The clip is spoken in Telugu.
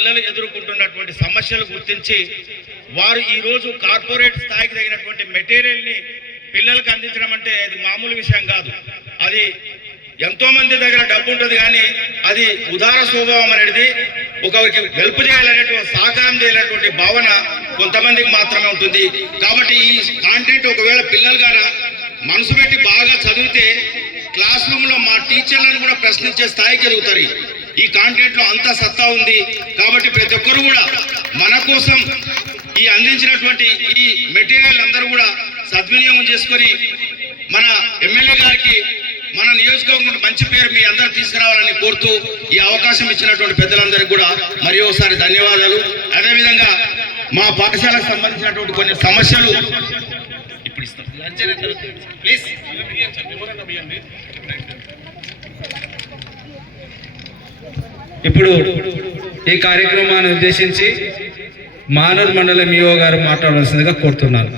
పిల్లలు ఎదుర్కొంటున్నటువంటి సమస్యలు గుర్తించి వారు ఈరోజు కార్పొరేట్ స్థాయికి తగినటువంటి మెటీరియల్ని పిల్లలకు అందించడం అంటే అది మామూలు విషయం కాదు. అది ఎంతో మంది దగ్గర డబ్బు ఉంటుంది కానీ అది ఉదార స్వభావం అనేది ఒకరికి హెల్ప్ చేయాలనేటువంటి సహకారం చేయాలనేటువంటి భావన కొంతమందికి మాత్రమే ఉంటుంది. కాబట్టి ఈ కాంటెంట్ ఒకవేళ పిల్లలు గాన మనసు పెట్టి బాగా చదివితే క్లాస్ రూమ్లో మా టీచర్లను కూడా ప్రశ్నించే స్థాయికి ఎదుగుతారు. ఈ కాంటెంట్లో అంత సత్తా ఉంది కాబట్టి ప్రతి ఒక్కరు కూడా మన కోసం ఈ అందించినటువంటి ఈ మెటీరియల్ అందరూ కూడా సద్వినియోగం చేసుకొని మన ఎమ్మెల్యే గారికి మన నియోజకవర్గం మంచి పేరు మీ అందరు తీసుకురావాలని కోరుతూ ఈ అవకాశం ఇచ్చినటువంటి పెద్దలందరికీ కూడా మరి ఒకసారి ధన్యవాదాలు. అదేవిధంగా మా పాఠశాలకు సంబంధించినటువంటి కొన్ని సమస్యలు ఇప్పుడు ఇస్తాం. ప్లీజ్ ఇప్పుడు ఈ కార్యక్రమాన్ని ఉద్దేశించి మానూరు మండలం ఈఓ గారు మాట్లాడవలసిందిగా కోరుతున్నాను.